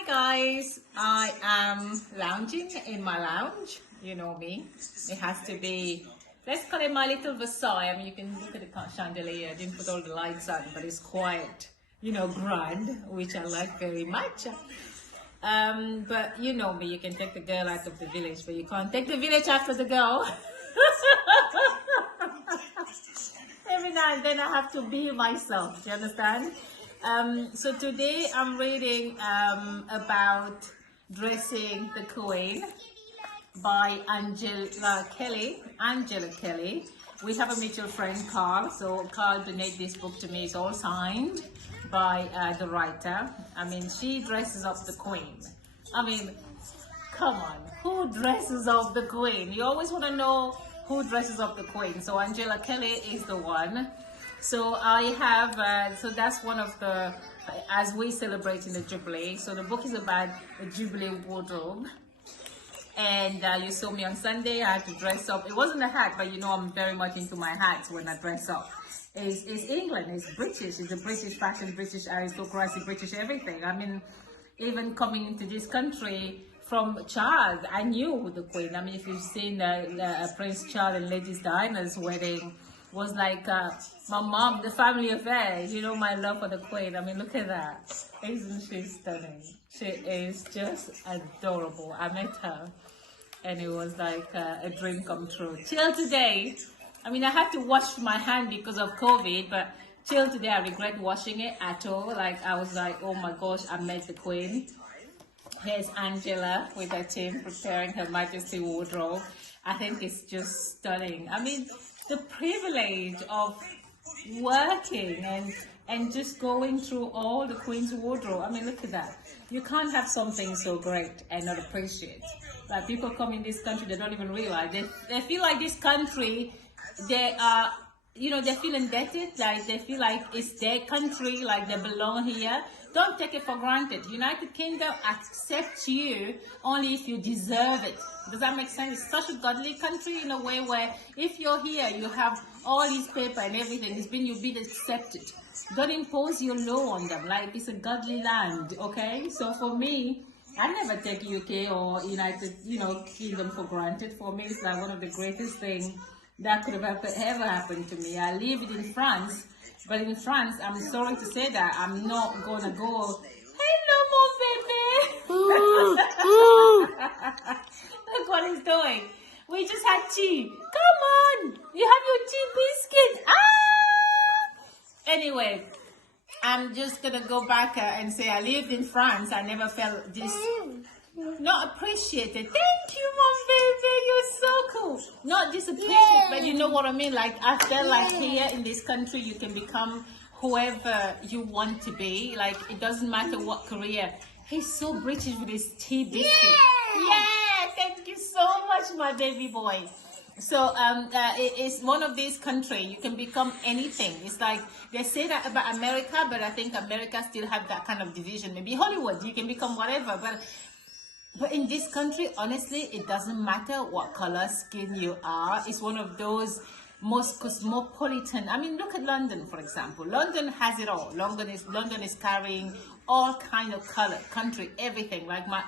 Hi guys, I am lounging in my lounge. You know me. It has to be, let's call it my little Versailles. I mean, you can look at the chandelier. I didn't put all the lights on, but it's quite, grand, which I like very much. But you know me, you can take the girl out of the village, but you can't take the village after the girl. Every now and then I have to be myself. Do you understand? So today I'm reading about Dressing the Queen by Angela Kelly. We have a mutual friend, Carl. So Carl donated this book to me. It's all signed by the writer. I mean, she dresses up the queen. I mean, come on, who dresses up the queen? You always want to know who dresses up the queen. So Angela Kelly is the one. So I have, so that's one of the, as we celebrate in the Jubilee. So the book is about a Jubilee wardrobe. And you saw me on Sunday, I had to dress up. It wasn't a hat, but I'm very much into my hats when I dress up. It's England, it's British, it's a British fashion, British aristocracy, British everything. I mean, even coming into this country from Charles, I knew the Queen. I mean, if you've seen Prince Charles and Lady Diana's wedding, was like my mom, the family affair. My love for the Queen. I mean, look at that. Isn't she stunning? She is just adorable. I met her and it was like a dream come true. Till today, I mean, I had to wash my hand because of COVID, but till today I regret washing it at all. Like, I was like, oh my gosh, I met the Queen. Here's Angela with her team preparing Her Majesty wardrobe. I think it's just stunning. I mean, the privilege of working and just going through all the Queen's wardrobe. I mean, look at that. You can't have something so great and not appreciate. Like, people come in this country, they don't even realize. They feel like this country, they are, they feel indebted. Like, they feel like it's their country, like they belong here. Don't take it for granted. United Kingdom accepts you only if you deserve it. Does that make sense? It's such a godly country in a way where if you're here, you have all these paper and everything. You've been accepted. Don't impose your law on them. Like, it's a godly land, okay? So for me, I never take UK or United, Kingdom for granted. For me, it's like one of the greatest things that could have ever happened to me. I lived in France. But in France, I'm sorry to say that I'm not gonna go, hello, mon baby. Look what he's doing. We just had tea. Come on, you have your tea biscuit. Anyway, I'm just gonna go back and say I lived in France. I never felt this not appreciated. Thank you, mom, baby. You're so cool. Not disappreciated, but you know what I mean. Like, I felt like here in this country, you can become whoever you want to be. Like, it doesn't matter what career. He's so British with his tea biscuit. Yeah, thank you so much, my baby boy. So it's one of these countries, you can become anything. It's like, they say that about America, but I think America still have that kind of division. Maybe Hollywood, you can become whatever, but in this country, honestly, it doesn't matter what color skin you are. It's one of those most cosmopolitan. I mean, look at London, for example. London has it all. London is carrying all kind of color, country, everything. Like my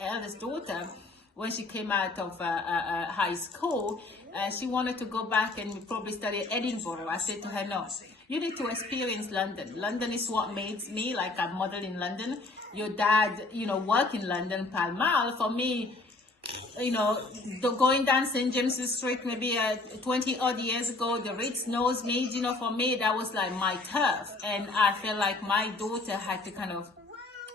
eldest daughter, when she came out of high school, she wanted to go back and probably study at Edinburgh. I said to her, no, you need to experience London. London is what made me, like, I modeled in London. Your dad, work in London, Pall Mall. For me, going down St. James's Street maybe 20 odd years ago, the Ritz knows me. For me, that was like my turf. And I felt like my daughter had to kind of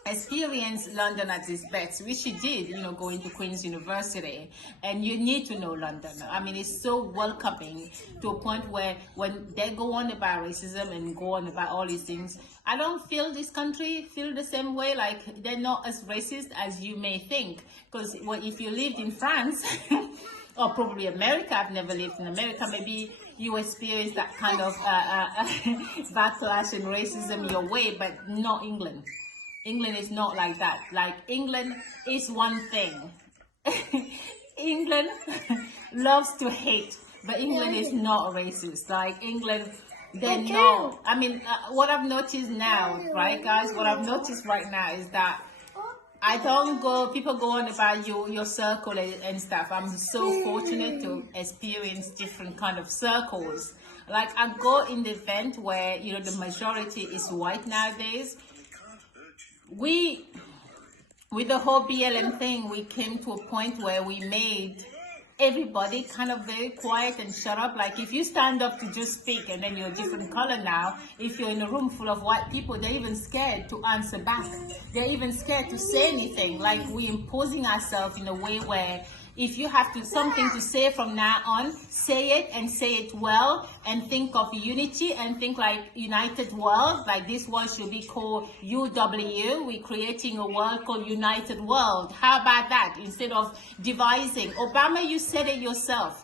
experience London at its best, which she did, going to Queen's University. And you need to know London. I mean, it's so welcoming to a point where when they go on about racism and go on about all these things, I don't feel this country feel the same way. Like, they're not as racist as you may think. Because if you lived in France, or probably America, I've never lived in America, maybe you experience that kind of backlash and racism your way, but not England. England is not like that. Like, England is one thing. England loves to hate, but England is not racist. Like, England, they know. I mean, what I've noticed now, right, guys? What I've noticed right now is that I don't go, people go on about your circle and stuff. I'm so fortunate to experience different kind of circles. Like I go in the event where, you know, the majority is white nowadays. With the whole BLM thing, we came to a point where we made everybody kind of very quiet and shut up. Like if you stand up to just speak and then you're a different color now, if you're in a room full of white people, they're even scared to answer back. They're even scared to say anything. Like we're imposing ourselves in a way where if you have something to say from now on, say it and say it well, and think of unity and think like united world. Like this world should be called UW. We're creating a world called United World. How about that? Instead of devising. Obama, you said it yourself.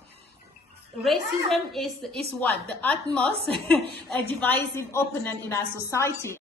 Racism is what? The utmost divisive opponent in our society.